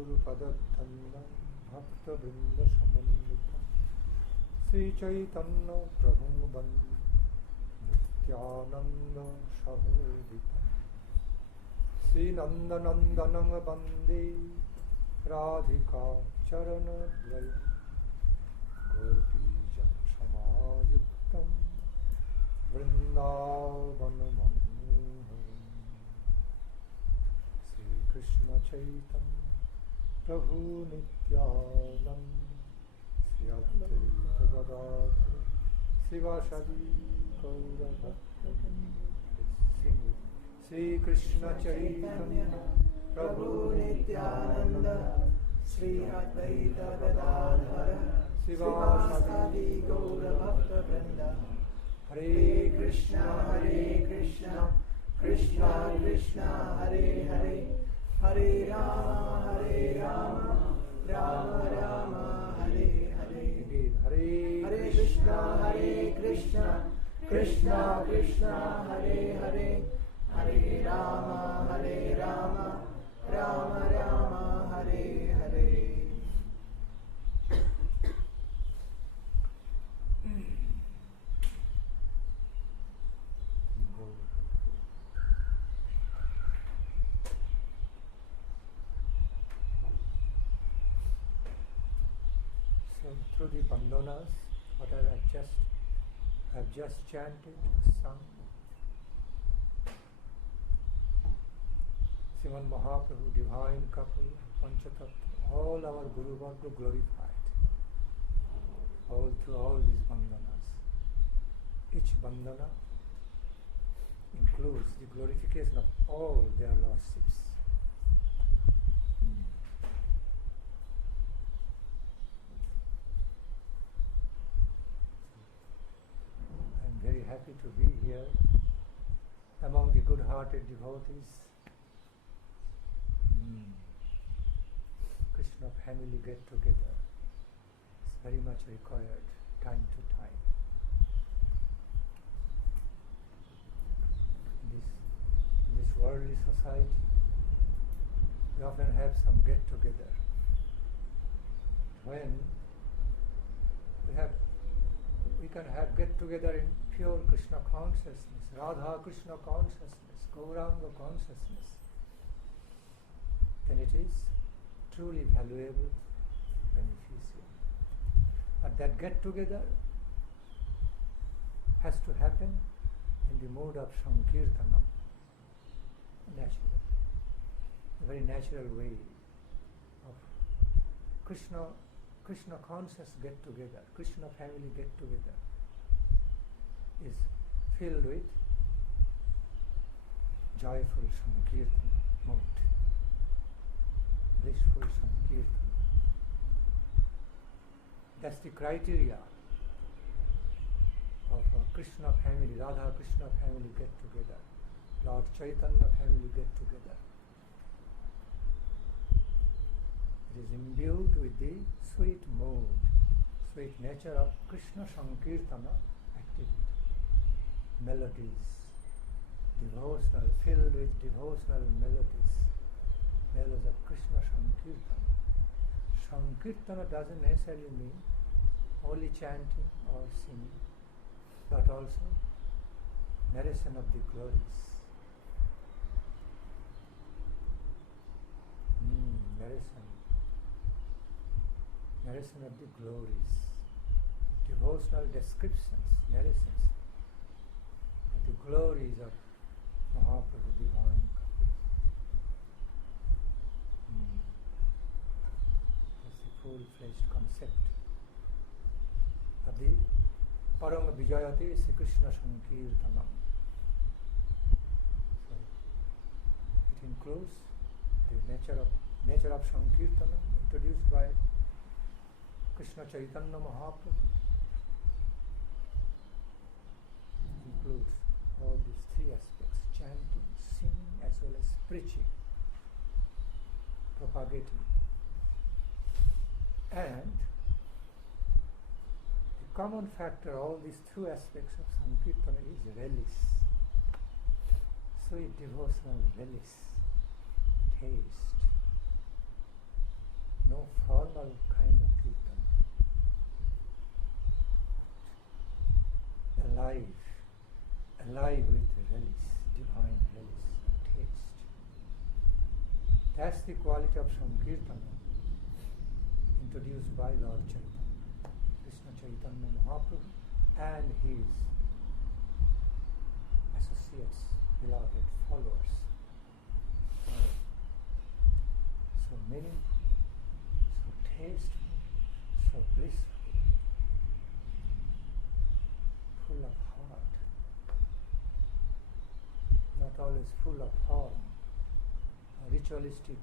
Guru Padadhanna Bhakta Vrinda Samannita Sri Chaitanya Prabhu Bandi Nityananda Shahodita Sri Nanda Nandanang Bandi Radhika Charana Dvaya Gopi Jana Samayuktam Vrindavana Manoharam Sri Krishna Chaitanya Prabhu Nityananda Sri Advaita Gadadhara Sivasadi Gaura Bhaktivinoda Sri Krishna Chaitanya Prabhu Nityananda Sri Advaita Gadadhara Sivasadi Gaura Bhaktivinoda Hare Krishna, Krishna Krishna, Hare Hare, Hare Rama, Rama Rama, Hare Hare. Hare Krishna, Krishna Krishna, Hare Hare, Hare Rama, Rama Rama, Hare Hare. Through the bandanas, what I have just chanted, sung, Sriman Mahaprabhu, Divine Couple, Panchatattva, all our Guru Varga glorified, all through all these bandanas. Each bandana includes the glorification of all their lordships. Very happy to be here among the good-hearted devotees. Krishna family get together is very much required time to time. In this worldly society, we often have some get together. When we can have get together in pure Krishna consciousness, Radha Krishna consciousness, Gauranga consciousness, then it is truly valuable, beneficial. But that get together has to happen in the mode of Sankirtanam, natural, a very natural way of Krishna conscious get together, Krishna family get together is filled with joyful Sankirtan mode, blissful Sankirtan. That's the criteria of a Krishna family, Radha Krishna family get together, Lord Chaitanya family get together. It is imbued with the sweet mood, sweet nature of Krishna Sankirtana activity, melodies, devotional, filled with devotional melodies of Krishna Sankirtana. Sankirtana doesn't necessarily mean only chanting or singing, but also narration of the glories. Narration of the glories, devotional descriptions, narrations of the glories of Mahaprabhu Divine Couple. That's the full-fledged concept of the Parama Vijayate Sri Krishna Sankirtanam. So it includes the nature of Sankirtanam introduced by Krishna Chaitanya Mahaprabhu. Includes all these three aspects: chanting, singing, as well as preaching, propagating. And the common factor, all these two aspects of Sankirtana is relish, sweet devotional relish, taste. no formal kind of kirtan. Alive with relish, divine relish, taste. That's the quality of Sankirtanam introduced by Lord Chaitanya, Krishna Chaitanya Mahaprabhu and his associates, beloved followers. So meaningful, so tasteful, so blissful, full of heart, not always full of form, ritualistic,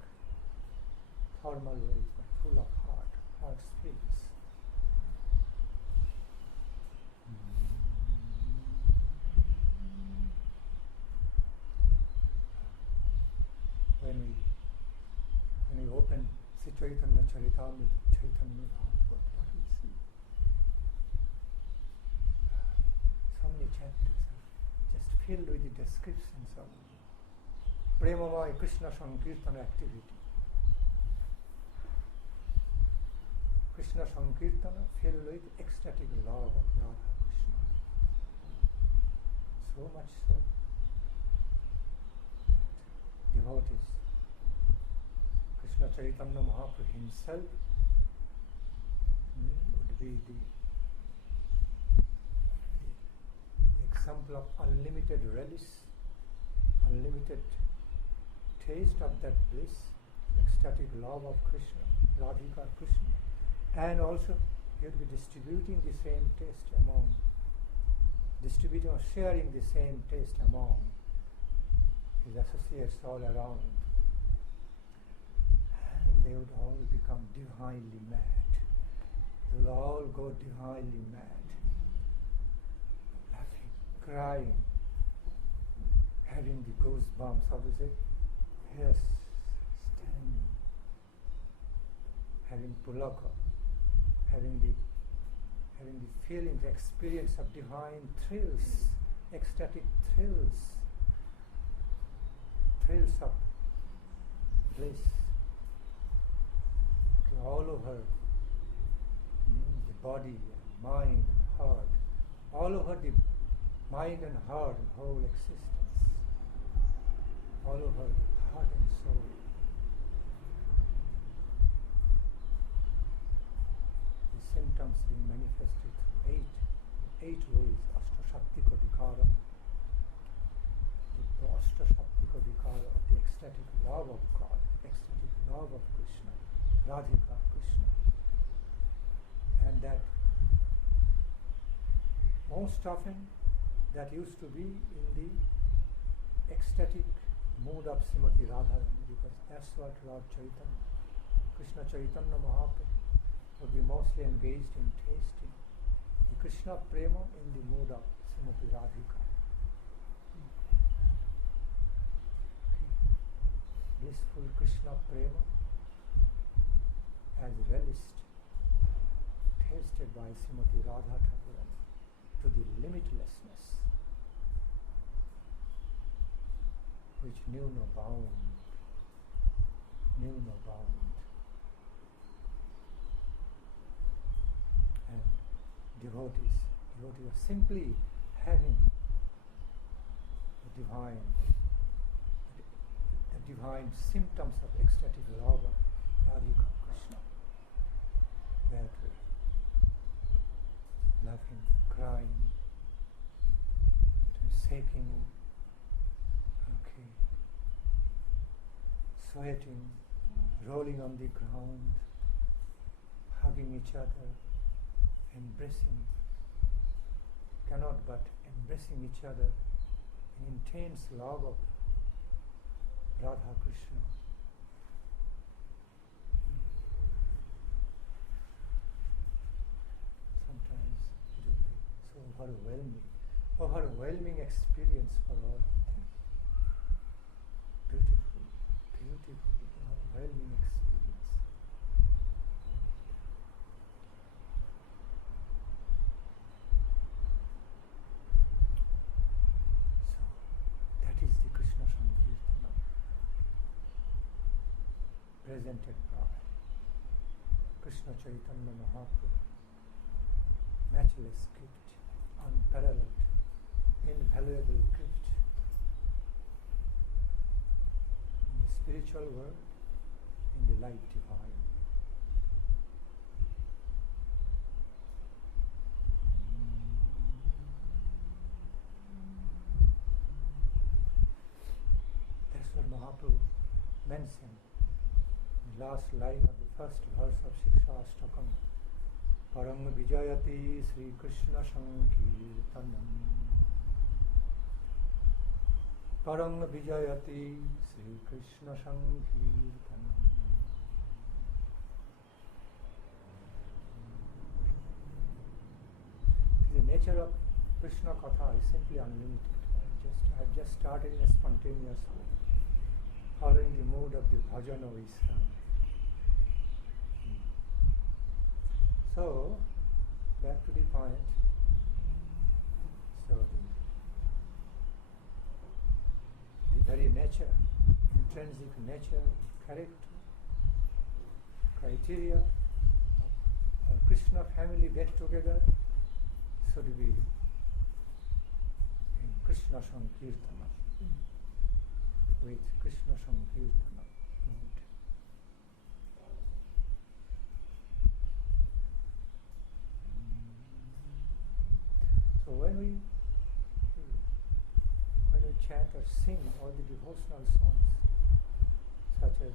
formal ways, but full of heart feelings. When we open Sri Chaitanya Charitamrita, Chaitanya Bhagavad, what we see? So many chapters are just filled with the descriptions of Premamaya Krishna Sankirtana activity. Krishna Sankirtana filled with ecstatic love of Radha Krishna. So much so that devotees, Krishna Chaitanya Mahaprabhu himself would be the example of unlimited relish, unlimited taste of that bliss, ecstatic love of Krishna, Radhika Krishna, and also he would be distributing the same taste among, distributing or sharing the same taste among his associates all around. And they would all become divinely mad. They would all go divinely mad, laughing, crying, having the goosebumps, how to say? Yes, standing, having pulaka, having the feeling, the experience of divine thrills, ecstatic thrills of bliss. Okay, all over the body and mind and heart, all over the mind and heart and whole existence, all over heart and soul. The symptoms being manifested through eight ways, Ashta-shaktika vikaram, the Ashta-shaktika vikara of the ecstatic love of God, ecstatic love of Krishna, Radhika Krishna, and that most often that used to be in the ecstatic mood of Srimati Radharani, because that's what Lord Chaitanya, Krishna Chaitanya Mahaprabhu would be mostly engaged in tasting the Krishna-prema in the mood of Srimati Radhika. Okay. Blissful Krishna-prema as relished, tasted by Srimati Radha Thakurani to the limitlessness, which knew no bound. And devotees are simply having the divine symptoms of ecstatic love of Radhika Krishna. That laughing, crying, shaking, sweating, rolling on the ground, hugging each other, embracing, cannot but embracing each other in intense love of Radha Krishna. Sometimes it will be so overwhelming experience for all. Beautiful, overwhelming experience. So, that is the Krishna Sankirtanam presented by Krishna Chaitanya Mahaprabhu, matchless gift, unparalleled, invaluable gift in the spiritual world, in the light divine. That's what Mahaprabhu mentioned in the last line of the first verse of Siksatakam. Parang Vijayati Sri Krishna Sankirtanam. Parang Vijayati Sri Krishna Sankirtanam. The nature of Krishna Katha is simply unlimited. I've just started in a spontaneous way, following the mood of the bhajan of Islam. So, back to the point. So, the very nature, intrinsic nature, character, criteria of our Krishna family get together should be in Krishna Sankirtanam, with Krishna Sankirtanam mood. So when we chant or sing all the devotional songs, such as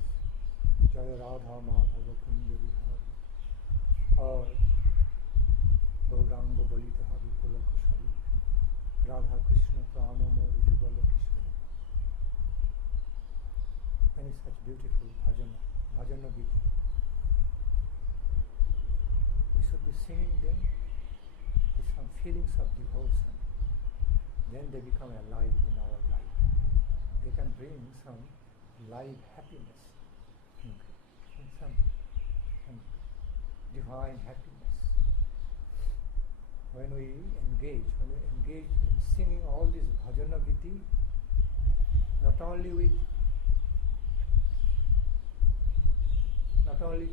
Jaya Radha Madhava Kunja Vihar, or Gauranga Balitaha Vipula Kushali, Radha Krishna Prama Mori Jugala Krishna, many such beautiful bhajana gita, we should be singing them with some feelings of devotion. Then they become alive in our life. They can bring some live happiness and some divine happiness. When we engage in singing all these bhajana giti, not only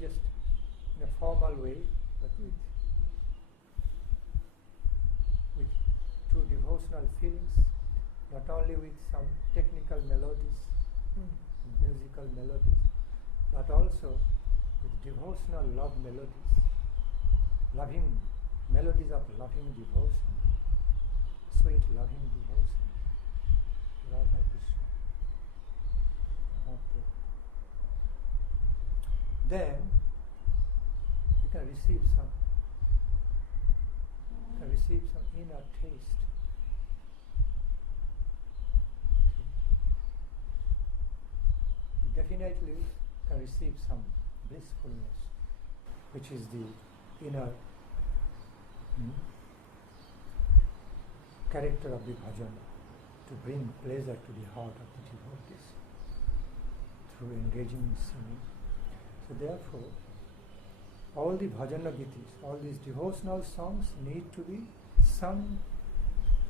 just in a formal way, but with true devotional feelings, not only with some technical melodies, musical melodies, but also with devotional love melodies, melodies of loving devotion, sweet loving devotion, Radha Krishna, Mahaprabhu. Then you can receive some inner taste. You definitely can receive some blissfulness, which is the inner character of the bhajana, to bring pleasure to the heart of the devotees through engaging in singing. So therefore, all the bhajana gitis, all these devotional songs need to be sung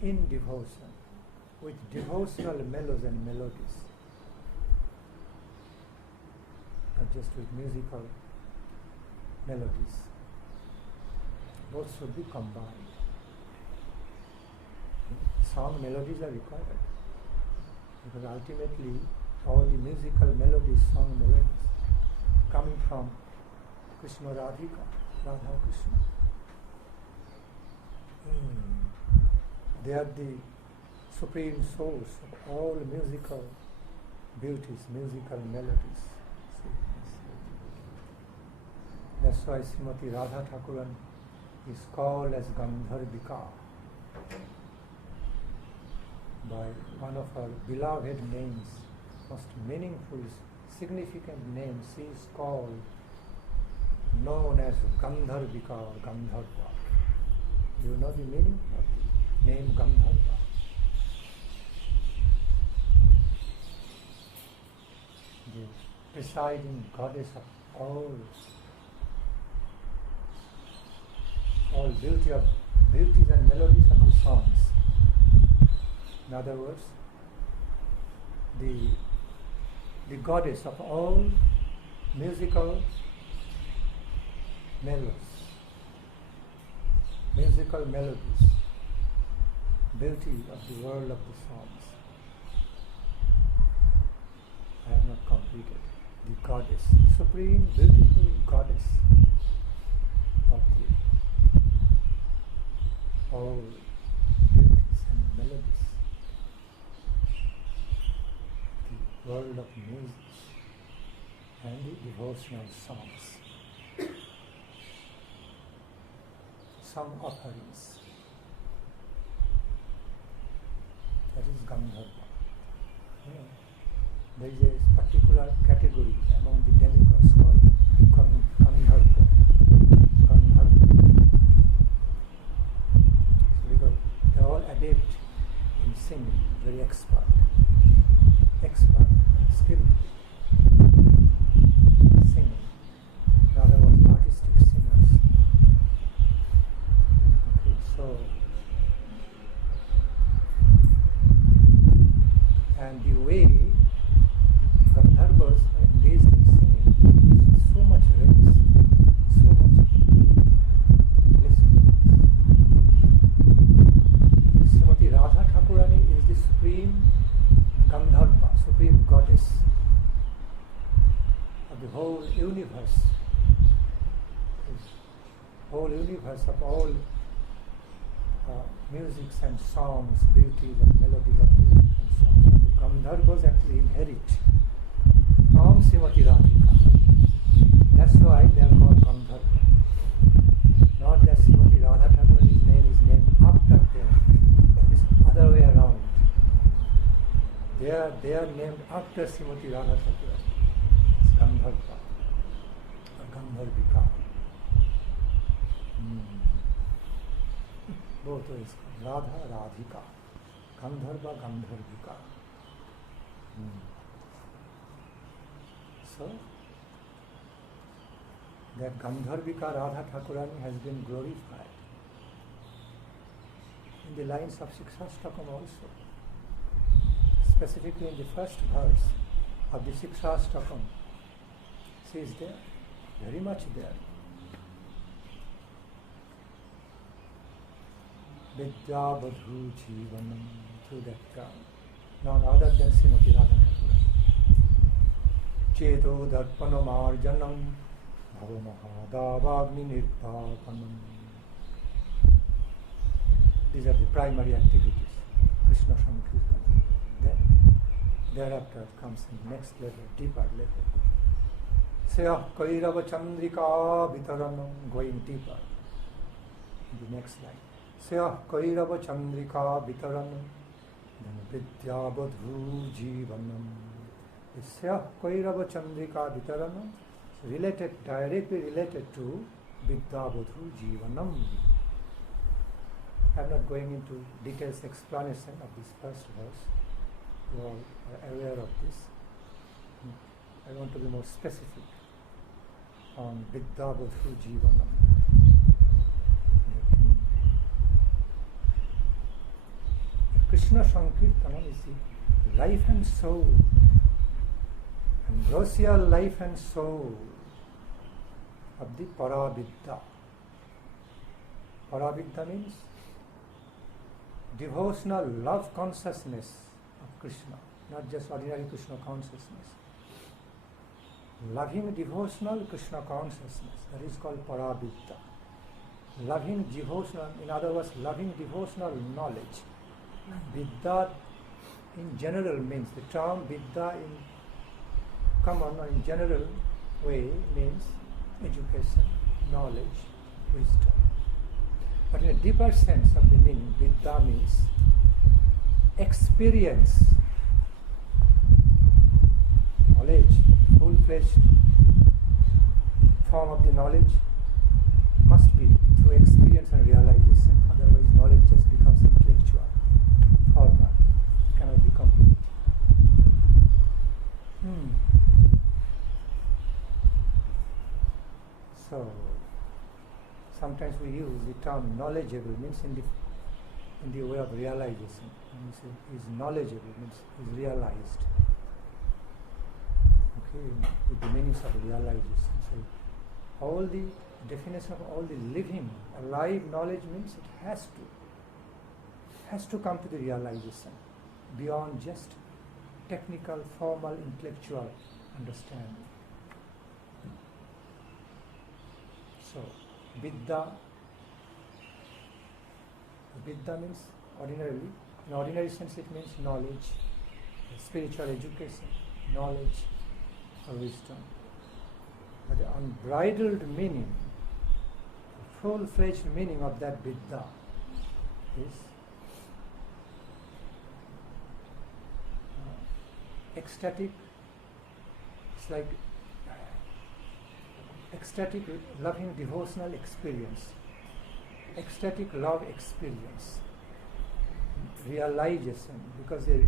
in devotion, with devotional mellows and melodies, not just with musical melodies. Both should be combined. Song melodies are required, because ultimately all the musical melodies, song melodies, coming from Krishna Radhika, Radha Krishna. They are the supreme source of all musical beauties, musical melodies. That's why Srimati Radharani is called as Gandharvika by one of her beloved names, most meaningful, significant name. She is known as Gandharvika or Gandharva. Do you know the meaning of the name Gandharva? The presiding goddess of all beauties and melodies of the songs. In other words, the goddess of all musical melodies, musical melodies, beauty of the world of the songs. I have not completed. The goddess, the supreme, beautiful goddess of the all beauties and melodies, the world of music and the devotional songs, song offerings. That is Gandharva. There is a particular category among the demigods called Gandharva. So because they are all adept in singing, very expert, skillful singing. In other words, artistic singers. Okay, so and the way Gandharvas are engaged in singing is so much race, so much blissfulness. Srimati Radharani is the supreme Gandharva, supreme goddess of the whole universe. This whole universe of all musics and songs, beauties and melodies of music and songs. And the Gandharvas actually inherit from Srimati Radhika. That's why they are called Gandharva. Not that Srimati Radharani's name is named after them. It's the other way around. They are named after Srimati Radharani. It's Gandharva or Gandharvika. Both ways, Radha, Radhika, Gandharva, Gandharvika. So, that Gandharvika Radha Thakurani has been glorified in the lines of Siksatakam also. Specifically in the first verse of the Siksatakam, she is there, very much there. Vidya Badhu Jivanam, through that ground. None other than Srimati Radharani. Cheto Darpanamarjanam Bhavamahadavagni Nirpapanam. These are the primary activities. Krishna Sankirtanam. Then, thereafter comes the next level, deeper level. Sayah Kairava Chandrika Vitaranam, going deeper. In the next line. Sayah Kairava Chandrika Vitaranam, then Vidya Badhu Jivanam. Sayah Kairava Chandrika Vitaranam related, directly related to Vidya Badhu Jivanam. I am not going into details explanation of this first verse. You all are aware of this. I want to be more specific on Vidya Badhu Jivanam. Krishna Sankirtanam is the life and soul, ambrosial life and soul of the Paravidya. Paravidya means devotional love consciousness of Krishna, not just ordinary Krishna consciousness. Loving devotional Krishna consciousness, that is called Paravidya. Loving devotional, in other words, loving devotional knowledge. Vidya in general means, the term Vidya in common or in general way means education, knowledge, wisdom. But in a deeper sense of the meaning, Vidya means experience, knowledge, full-fledged form of the knowledge must be through experience and realization. Otherwise knowledge just becomes intellectual, formal, cannot be complete. So, sometimes we use the term knowledgeable, means in the way of realization. When we say is knowledgeable, means is realized. Okay, with the meanings of realization. So, all the The definition of all the living, alive knowledge means it has to come to the realization beyond just technical, formal, intellectual understanding. So, Vidya means ordinarily, in ordinary sense it means knowledge, spiritual education, knowledge or wisdom. But the unbridled meaning, the full-fledged meaning of that Vidya is ecstatic. It's like ecstatic, loving, devotional experience, ecstatic love experience, realization, because the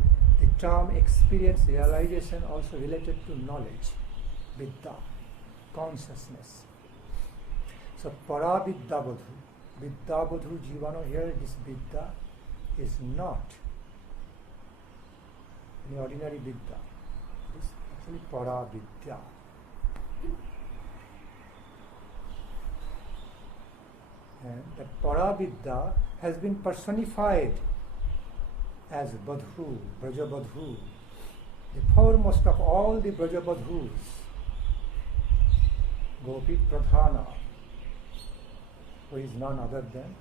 term experience, realization also related to knowledge, Vidya, consciousness. So Paravidya Bodhu, Vidya Bodhu Jivano, here this Vidya is not an ordinary Vidya. It is actually Paravidya. And that Paravidya has been personified as Badhu, Brajabadhu, the foremost of all the Brajabadhus, Gopi Pradhana, who is none other than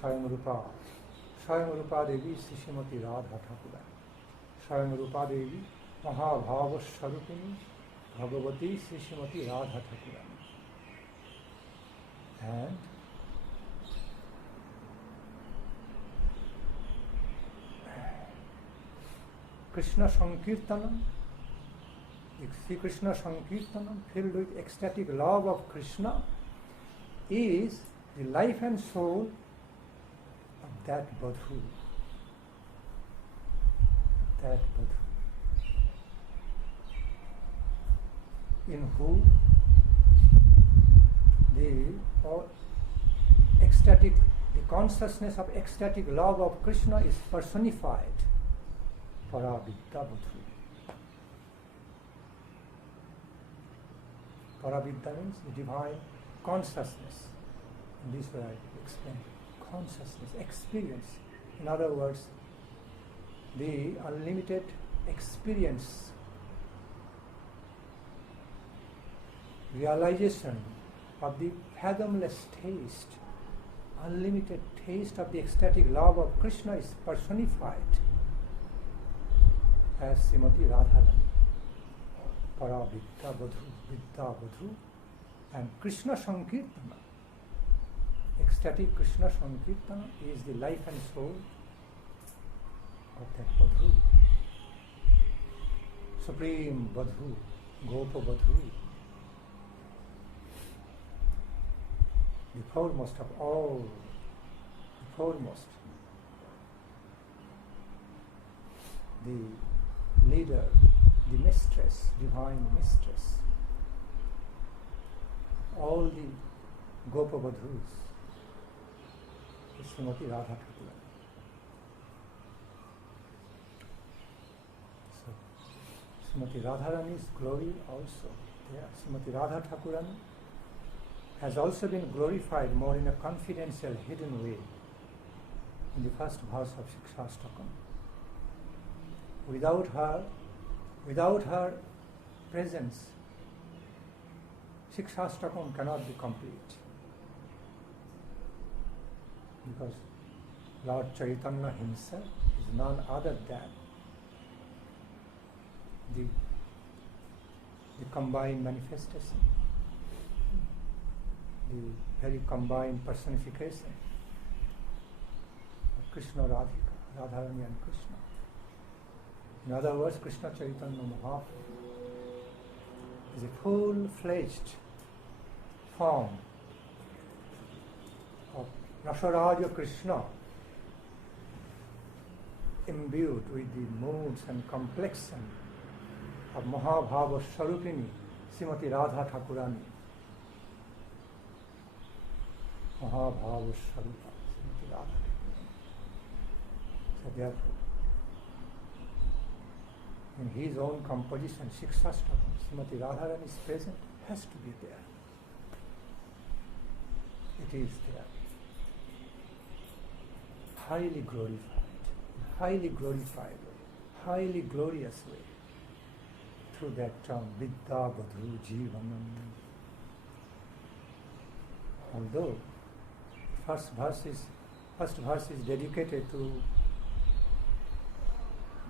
Swayam Rupa Devi Srimati Radharani, Swayam Rupa Devi Mahabhava Swarupini Bhagavati Srimati Radharani. And Krishna Sankirtanam, the Krishna Sankirtanam, filled with ecstatic love of Krishna, is the life and soul of that Badhu. In whom the consciousness of ecstatic love of Krishna is personified. Paravidya Bodhu. Paravidya means the divine consciousness. In this way I explain. Consciousness, experience. In other words, the unlimited experience, realization of the fathomless taste, unlimited taste of the ecstatic love of Krishna is personified as Srimati Radharani, Paravidya Bodhu, Vidya Bodhu, and Krishna Sankirtanam. Ecstatic Krishna Sankirtanam is the life and soul of that Bodhu. Supreme Bodhu, Gopa Bodhu, the foremost of all, the foremost, the leader, the mistress, divine mistress, all the Gopa Badhus, Srimati Radharani. So, Srimati Radharani's glory also there. Srimati Radharani has also been glorified more in a confidential, hidden way in the first verse of Siksatakam. Without her presence, Siksatakam cannot be complete. Because Lord Chaitanya himself is none other than the combined manifestation, the very combined personification of Krishna, Radhika, Radharani and Krishna. In other words, Krishna Chaitanya Mahaprabhu is a full-fledged form of Rasaraja Krishna, imbued with the moods and complexion of Mahabhava Swarupini, Srimati Radharani. Mahabhava Swarupa, Srimati Radharani. So therefore, in his own composition, Siksatakam, Srimati Radharani's present has to be there. it is there. Highly glorified, highly glorious way. Through that term, Vidya Badhu Jivanam. Although first verse is dedicated to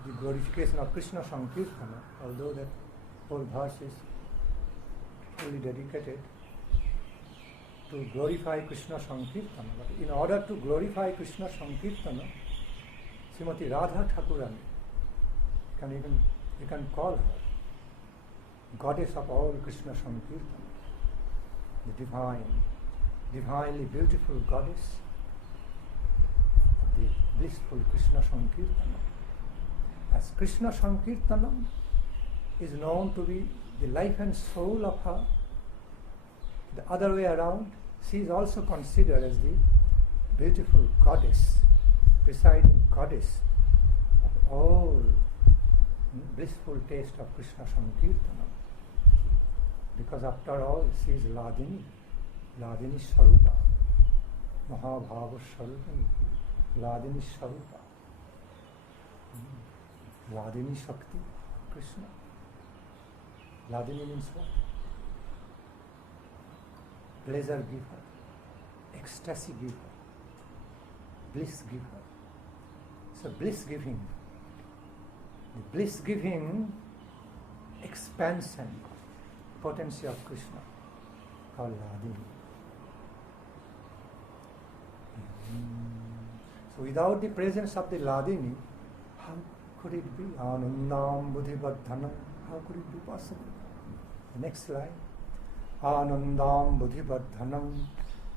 the glorification of Krishna Sankirtanam, although that whole verse is fully dedicated to glorify Krishna Sankirtanam. But in order to glorify Krishna Sankirtanam, Srimati Radha Thakurani, you can call her goddess of all Krishna Sankirtanam, the divinely beautiful goddess of the blissful Krishna Sankirtanam. As Krishna Sankirtanam is known to be the life and soul of her, the other way around, she is also considered as the beautiful goddess, presiding goddess of all blissful taste of Krishna Sankirtanam. Because after all, she is Ladini Swarupa, Mahabhava Swarupani, Ladini Swarupa, Ladini Shakti, Krishna. Ladini means what? Pleasure giver, ecstasy giver, bliss giver. So bliss giving, the bliss giving expansion, potency of Krishna, called Ladini. So without the presence of the Ladini, how could it be? Anandam buddhivardhanam. How could it be possible? The next line. Anandam buddhivardhanam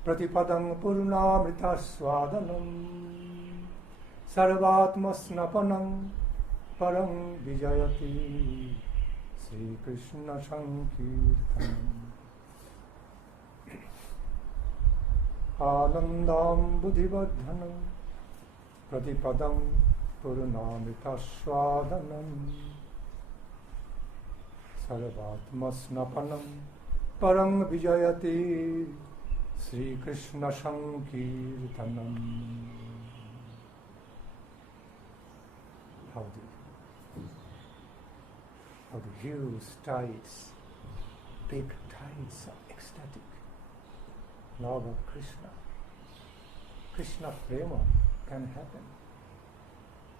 pratipadam purnamrita swadanam sarvatma snapanam param vijayati Sri Krishna Sankirtanam. Anandam buddhivardhanam pratipadam purnamrita swadanam sarvatma snapanam param vijayati Sri Krishna Sankirtanam. How the huge tides, big tides of ecstatic love of Krishna, Krishna-prema can happen,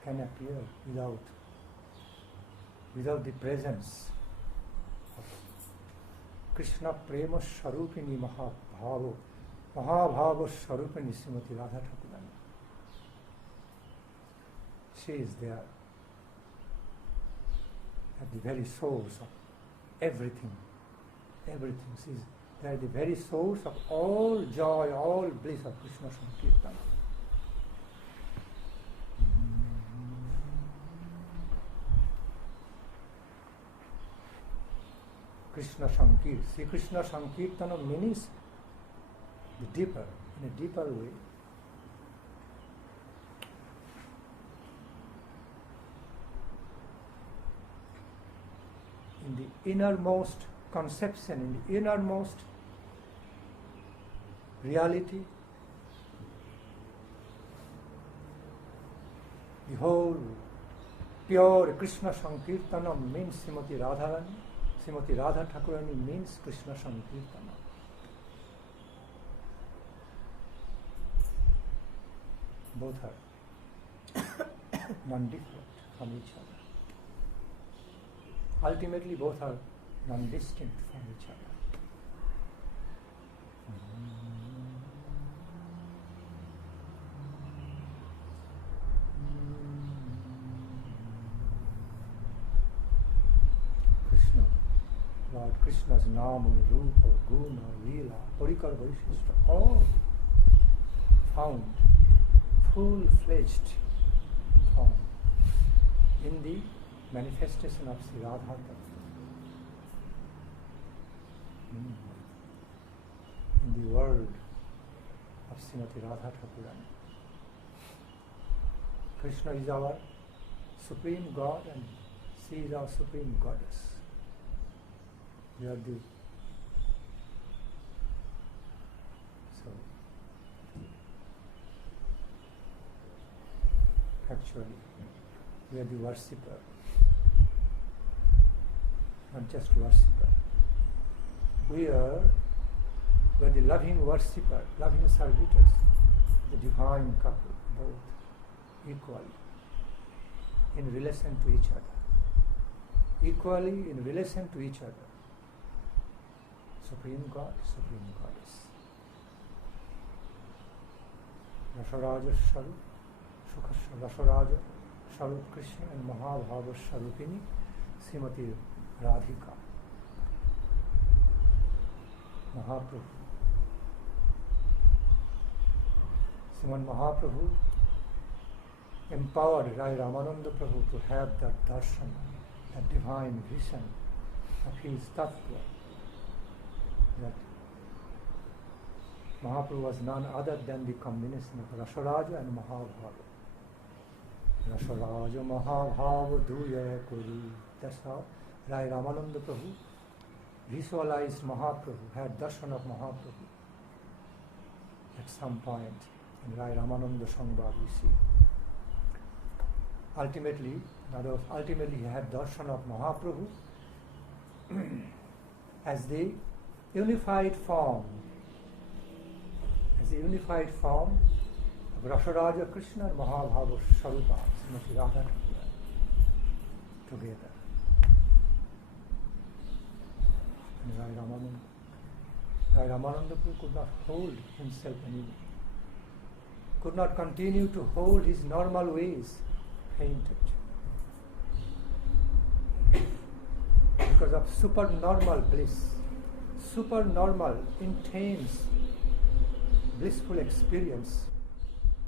can appear without the presence of Krishna-prema Swarupini Mahabhava Swarupini Srimati Radharani. She is there at the very source of everything. She is there at the very source of all joy, all bliss of Krishna Sankirtanam. Sri Krishna Sankirtanam means the deeper, in a deeper way. In the innermost conception, in the innermost reality, the whole pure Krishna Sankirtanam means Srimati Radharani. Srimati Radha Thakurani means Krishna Sankirtanam. Both are non-different from each other. Ultimately, both are non-distinct from each other. Krishna, Lord Krishna's Nama, Rupa, Guna, Leela, Parikar, Vaishishta, all found full-fledged form in the manifestation of Sri Radha Tattva. In the world of Srimati Radha Thakurani. Krishna is our Supreme God and she is our Supreme Goddess. We are the Actually, we are the worshipper, not just worshipper. We are the loving worshipper, loving servitors, the divine couple, both equally in relation to each other. Equally in relation to each other. Supreme God, Supreme Goddess. Rasaraja Swarup, Rasaraja Swarup Krishna and Mahabhava Swarupini, Srimati Radharani, Mahaprabhu. Sriman Mahaprabhu empowered Rai Ramananda Prabhu to have that darshan, that divine vision of his tattva, that Mahaprabhu was none other than the combination of Rasaraja and Mahabhava. Rasaraja Mahabhava Duya Kuri. That's how Rai Ramananda Prabhu visualized Mahaprabhu, had darshan of Mahaprabhu at some point in Rai Ramananda Sangha we see. Ultimately, he had darshan of Mahaprabhu as the unified form, of Rasaraja Krishna and Mahabhava Swarupa, Srimati Radharani, together. And Rai Ramananda could not hold himself anymore, could not continue to hold his normal ways, fainted. Because of supernormal bliss, supernormal, intense, blissful experience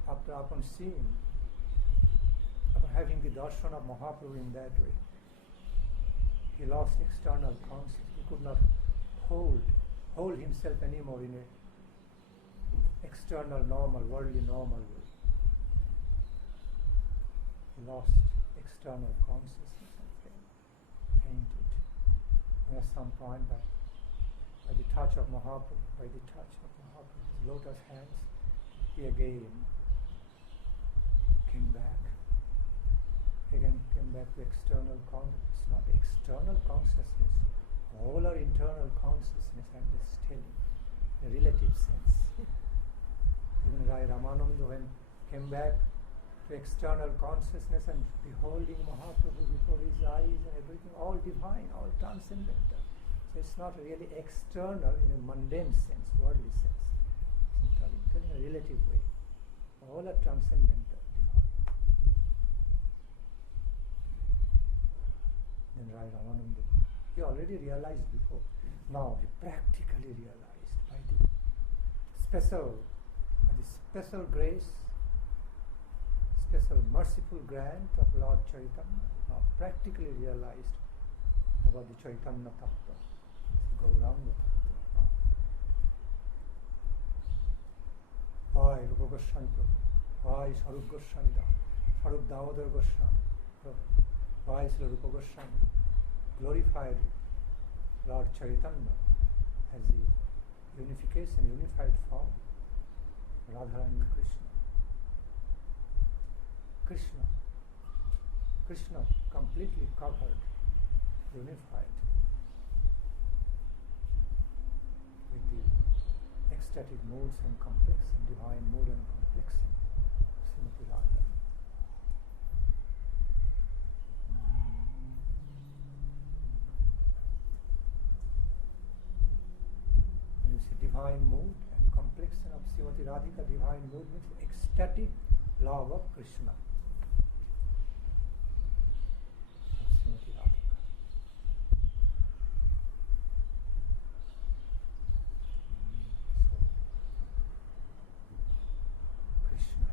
upon seeing, upon having the darshan of Mahaprabhu in that way. He lost external consciousness. He could not hold himself anymore in a external, normal, worldly, normal way. He lost external consciousness and fainted. And at some point, by the touch of Mahaprabhu, his lotus hands, he again came back to external consciousness. It's not external consciousness. All are internal consciousness, I'm just telling, in a relative sense. Even Rai Ramananda, when came back to external consciousness and beholding Mahaprabhu before his eyes and everything, all divine, all transcendental. So it's not really external in a mundane sense, worldly sense. It's telling a relative way. All are transcendental, divine. Then Rai Ramananda, he already realized before. Now he practically realized by the special grace, special merciful grant of Lord Chaitanya. Now practically realized about the Chaitanya Tattva, Gauranga Tattva. Why Rupa Goswami Prabhu? Why Swarup Goswami Da? Swarup Damodar Goswami Prabhu? Why Srila Rupa Goswami glorified Lord Chaitanya as the unified form, Radharani Krishna. Krishna completely covered, unified with the ecstatic moods and complexion, divine mood and complexion, Srimati Radharani. When you see divine mood and complexion of Srimati Radhika, divine mood means ecstatic love of Krishna. Srimati Radhika. Krishna.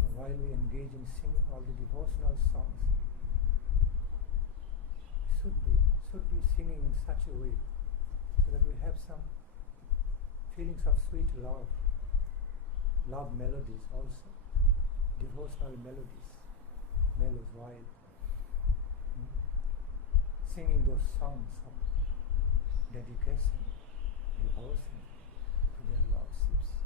So while we engage in singing all the devotional songs, should be singing in such a way so that we have some feelings of sweet love melodies also, devotional melodies while singing those songs of dedication, devotion to their lordships.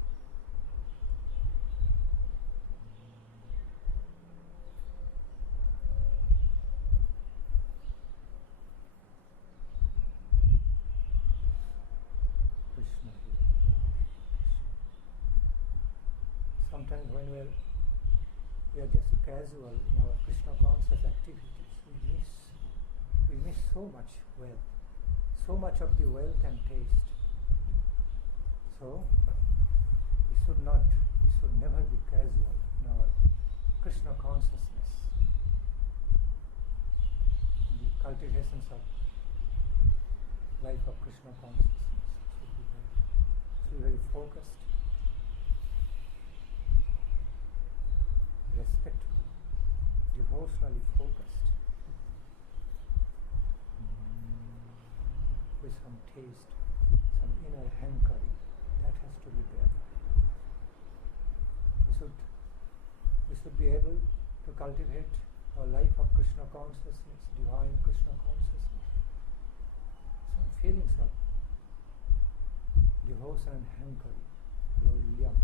sometimes when we are just casual in our Krishna conscious activities, we miss so much wealth, so much of the wealth and taste. So we should never be casual in our Krishna consciousness. The cultivations of life of Krishna consciousness should be very focused, respectful, devotionally focused, with some taste, some inner hankering. That has to be there. We should be able to cultivate our life of Krishna consciousness, divine Krishna consciousness. Some feelings of devotion and hankering, laulyam.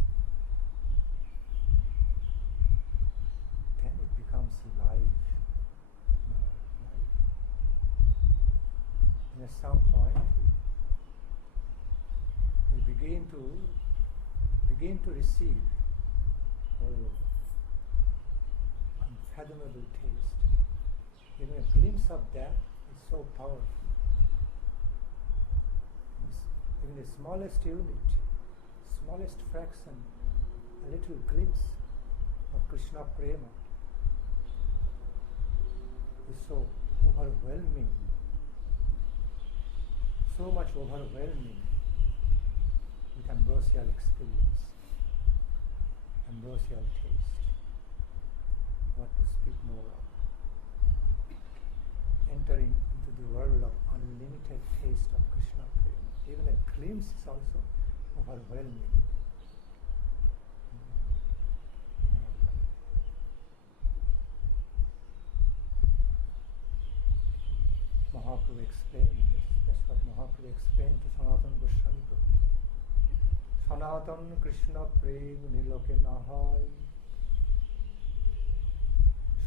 Then it becomes life. And at some point we begin to receive unfathomable taste. Even a glimpse of that is so powerful. Even the smallest unit, smallest fraction, a little glimpse of Krishna-prema is so overwhelming, so much overwhelming with ambrosial experience, ambrosial taste. What to speak more of? Entering into the world of unlimited taste of Krishna-prema. Even a glimpse is also overwhelming. Mahaprabhu explained this. That's what Mahaprabhu explained to Sanatana Goswami. Sanatana Krishna-prema niloke nahai.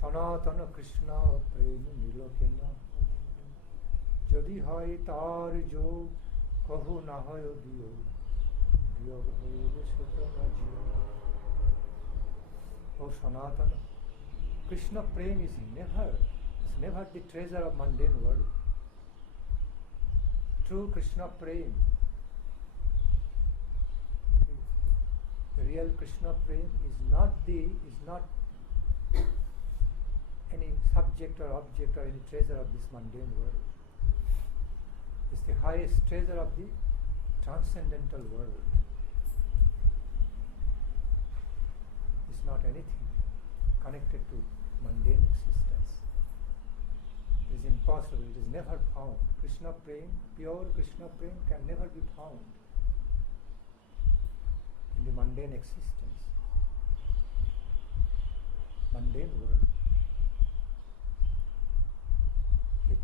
Sanatana Krishna-prema niloke nahai. Jodi hai tar jog kahu nahayo diyo. Diyog hoile sutta na jiyo. Oh Sanatana, Krishna-prema is never the treasure of mundane world. True Krishna-prema, the real Krishna-prema is not any subject or object or any treasure of this mundane world. It's the highest treasure of the transcendental world. It's not anything connected to mundane existence. It is impossible, it is never found. Krishna-prema, pure Krishna-prema can never be found in the mundane existence, mundane world. It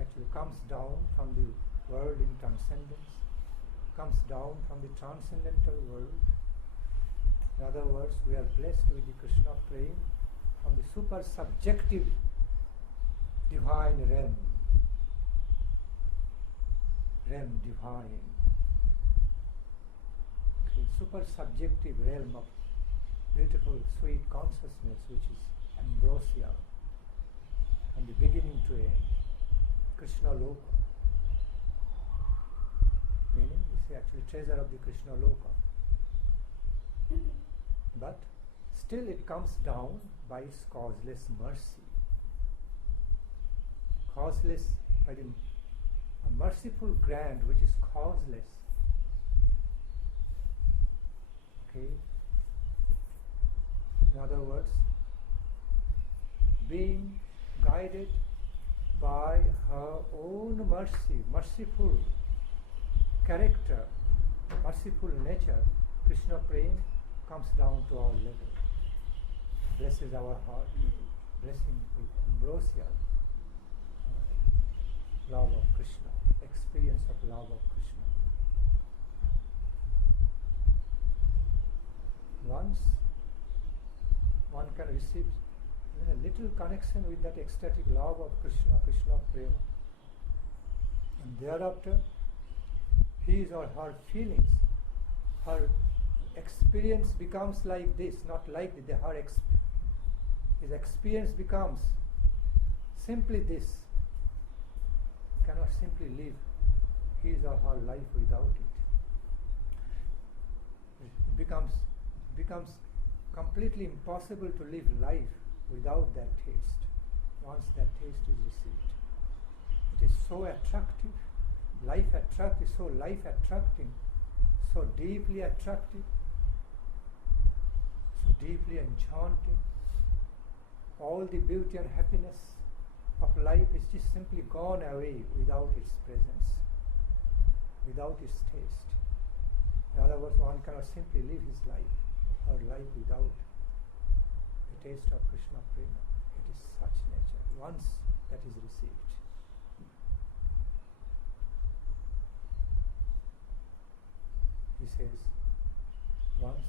actually comes down from the world in transcendence, comes down from the transcendental world. In other words, we are blessed with the Krishna-prema from the super subjective divine realm divine. Okay, super subjective realm of beautiful, sweet consciousness which is ambrosial from the beginning to end. Krishna Loka. Meaning, it's actually treasure of the Krishna Loka. But still it comes down by His causeless mercy. Causeless, by a merciful grant which is causeless. Okay? In other words, being guided by her own mercy, merciful character, merciful nature, Krishna-prema comes down to our level, blesses our heart, blessing with ambrosial love of Krishna, experience of love of Krishna. Once one can receive even a little connection with that ecstatic love of Krishna, Krishna-prema, and thereafter his or her feelings, her experience becomes like this, not like his experience becomes simply this. Cannot simply live his or her life without it. It becomes completely impossible to live life without that taste. Once that taste is received, it is so attractive. So life attracting, so deeply attractive, so deeply enchanting. All the beauty and happiness of life is just simply gone away without its presence, without its taste. In other words, one cannot simply live his life or life without the taste of Krishna-prema. It is such nature. Once that is received, he says, once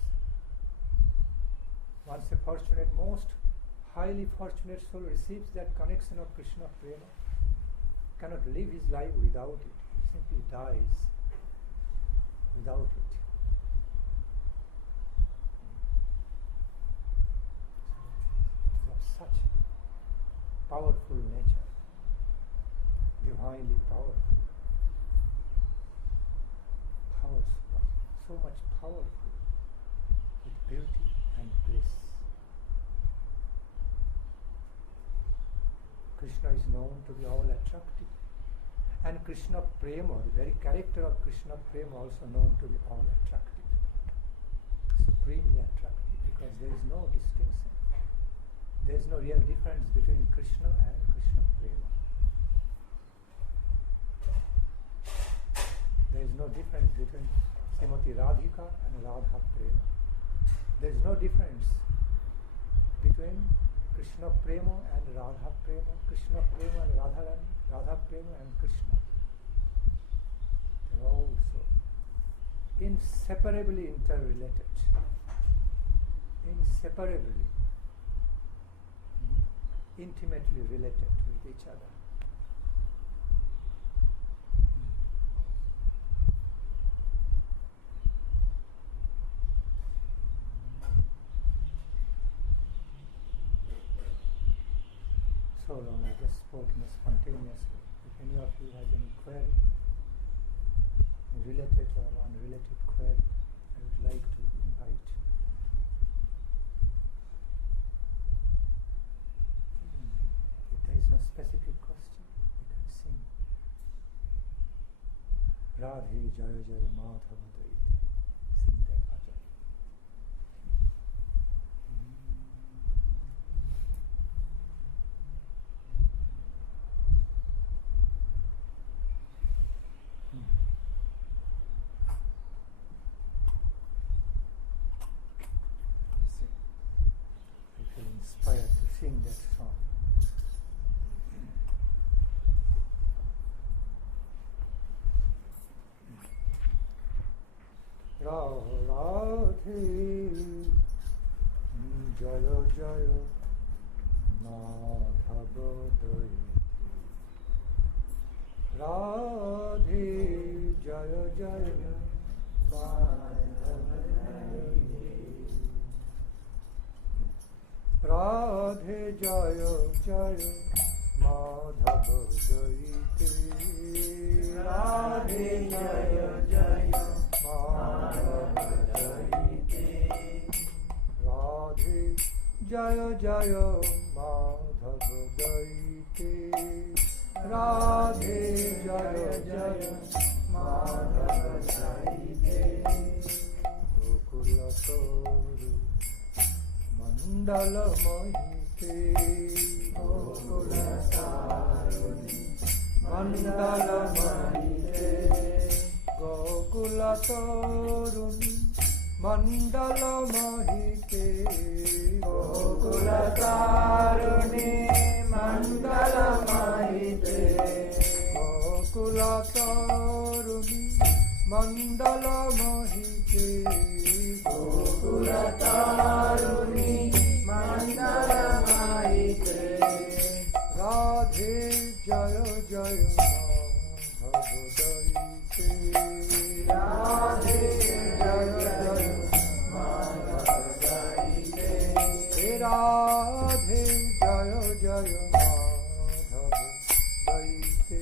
a fortunate, most highly fortunate soul receives that connection of Krishna-prema, cannot live his life without it. He simply dies without it. Of such powerful nature, divinely powerful, so much powerful with beauty and bliss. Krishna is known to be all attractive, and Krishna-prema, the very character of Krishna-prema, also known to be all attractive, supremely attractive, because there is no distinction. There is no real difference between Krishna and Krishna-prema. There is no difference between Srimati Radharani and Radha-prema. There is no difference between Krishna-prema and Radha-prema, Krishna-prema and Radharani, Radha-prema and Krishna. They are all so inseparably interrelated, inseparably, intimately related with each other. So long I just spoke spontaneously. If any of you has any query, related or unrelated query, I would like to invite. If there is no specific question, we can sing. Radhe Jaya Jaya Madhava Daite. Sing that bhajan. Inspired to sing that song. Radhe Jaya Jaya Madhava Daite. Radhe Jaya Jaya Madhava Daite. Radhe Jaya Jaya Madhava Daite. Radhe Jaya Jaya Madhava Daite. Radhe Jaya Jaya Madhava Daite. Radhe Jaya Jaya Madhava Daite. Gokula Soru Mandala Mahite, Gokula Saruni, Mandala Mahite, Gokula Saruni, Mandala Mahite, Gokula Saruni, Mandala Mahite, Gokula Saruni, Mandala Mahite, Gokula Saruni, Mandala Mahite. Radhe Jaya Jaya Madhava Daite. Radhe Jaya Jaya Radhe Jaya Jaya Madhava Daite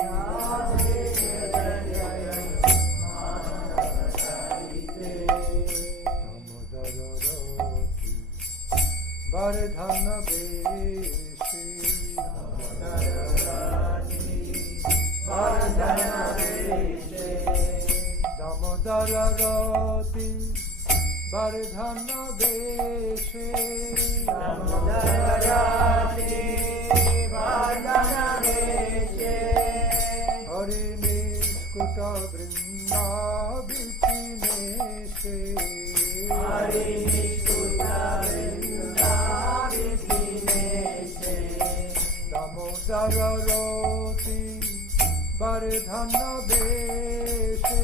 Radhe Jaya Jaya Madhava Daite Damodara Rati Vardhana Veshi Damodara Rati Vardhana Veshi Damodara Rati Vardhana Veshe Damodara Rati Vardhana Veshe Hari Niskuta Vrinda Vipineshe Hari Niskuta Vrinda Vipineshe Damodara Rati Vardhana Veshe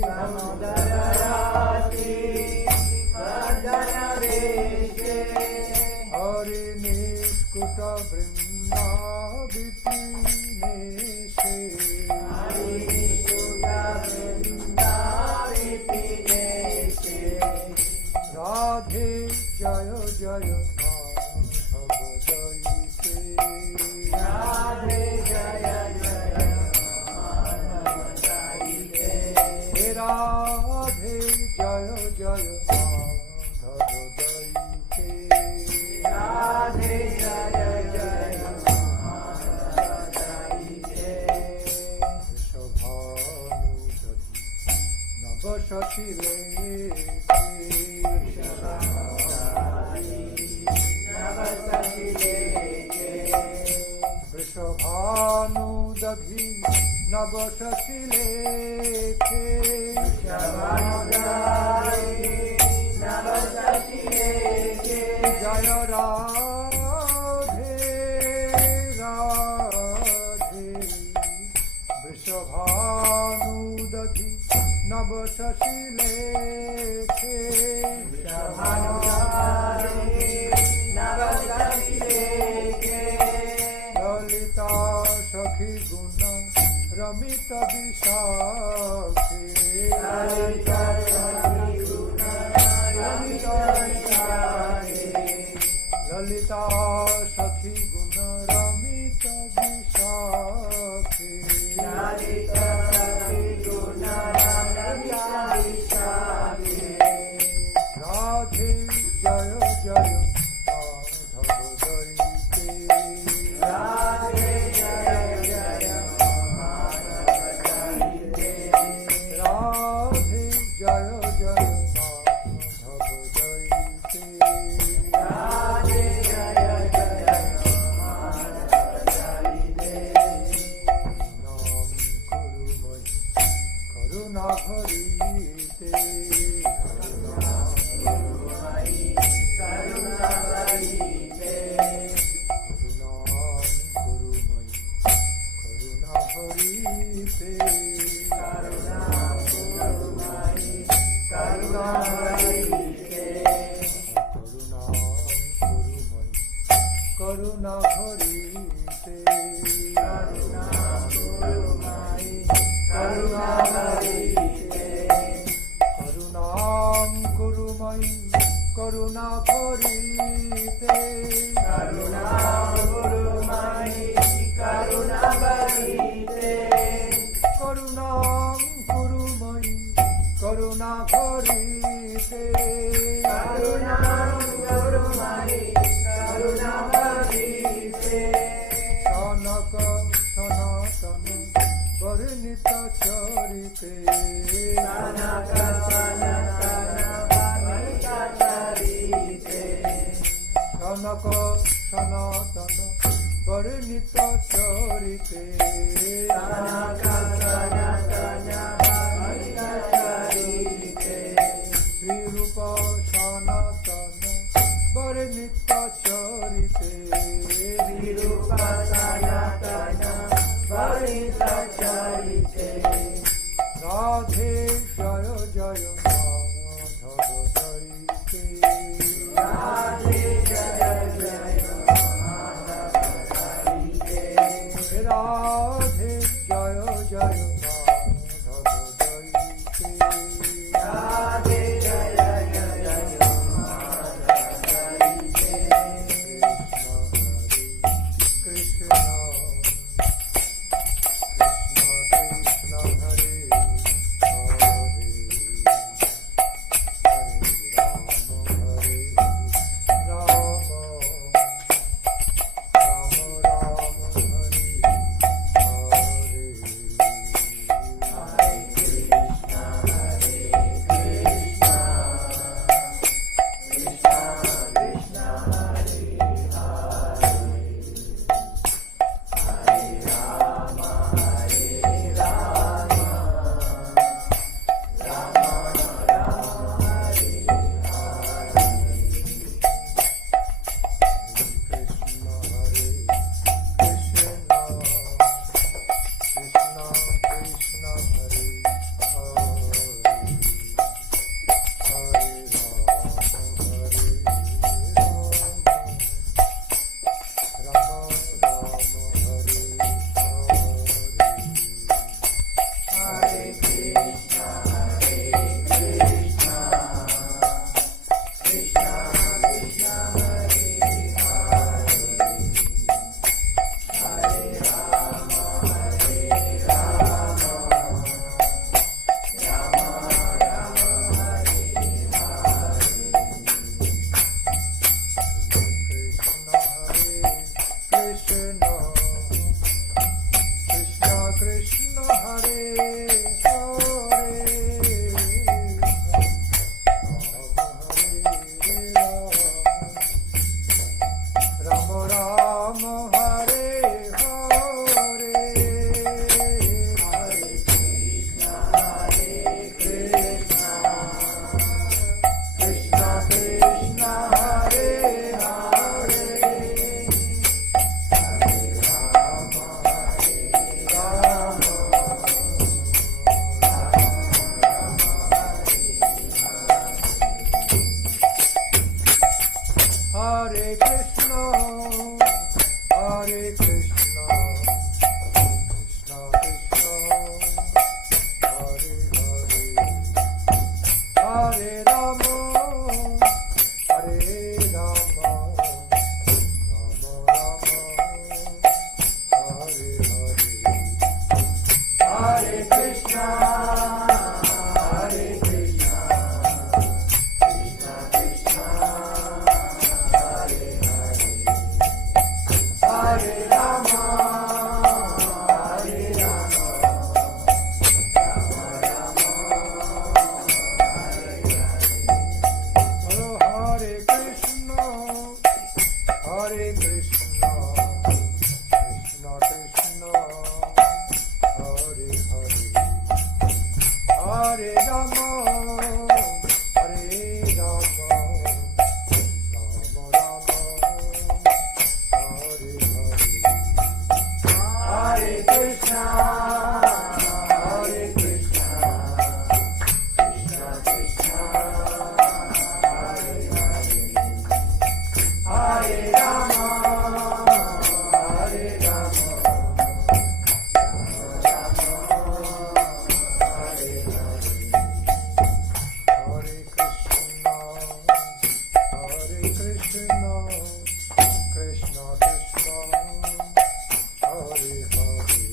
Damodara Rati Vardhana Veshe Hari Niskuta Vrinda Vipineshe Hari Niskuta Vrinda Vipineshe Radhe Jaya Jaya Madhava Daite Radhe Jaya Jaya Madhava Daite Radhe Jaya Jaya Madhava Daite Radhe Jaya Jaya Madhava Daite Vrishabhanudati Navasashilekhe Jaya Radhe Radhe Vrishabhanudati Navasashilekhe Lalita Sakhi Guna Ramita Vishakhe Lalita Sakhi Guna Ramita Vishakhe Lalita Sakhi Guna Ramita Vishakhe Lalita Sakhi Guna Ramita Vishakhe Radhe Jaya Jaya Madhava Daite Radhe Jaya Jaya Madhava Daite Radhe Jaya Jaya Madhava Daite Radhe Jaya Jaya Madhava Daite Nam Kurumai Karuna Bharite Karuna Kurumai Karuna Bharite Karuna Bharite Karuna Kurumai Karuna Bharite Karunam Kurumai Karuna Bharite Karunam Kurumai Karuna Bharite Karunam Kurumai Karuna Bharite Karunam Kurumai Karuna Bharite Sanaka Sanatana Varnita Charite Sanaka Sanatana Varnita Charite Sanaka Sanatana Varnita Charite Sanaka Sanatana Varnita Charite Sri Rupa Sanatana Varnita Charite Sri Rupa Sanatana Varnita Charite Radhe Jaya Jaya Madhava Daite Radhe Jaya Jaya Madhava Daite Radhe Jaya Jaya Madhava Daite Radhe Jaya Jaya Madhava Daite Hare Krishna, Hare Krishna, Krishna Krishna, Hare Hare, Hare Rama, Hare Rama, Rama Rama, Hare Hare, Hare Krishna, Hare Krishna, Krishna Krishna, Hare Hare, Hare Rama, Hare Rama, Rama Rama, Hare Hare. Hare Krishna, Hare Krishna, Krishna Krishna, Hare Hare, Hare Rama, Hare Rama, Rama Rama, Hare Hare. Hare Krishna, Hare Krishna, Krishna Krishna, Hare Hare, Hare Rama, Hare Rama, Rama Rama, Hare Hare. Hare Krishna, Hare Krishna, Krishna Krishna, Hare Hare,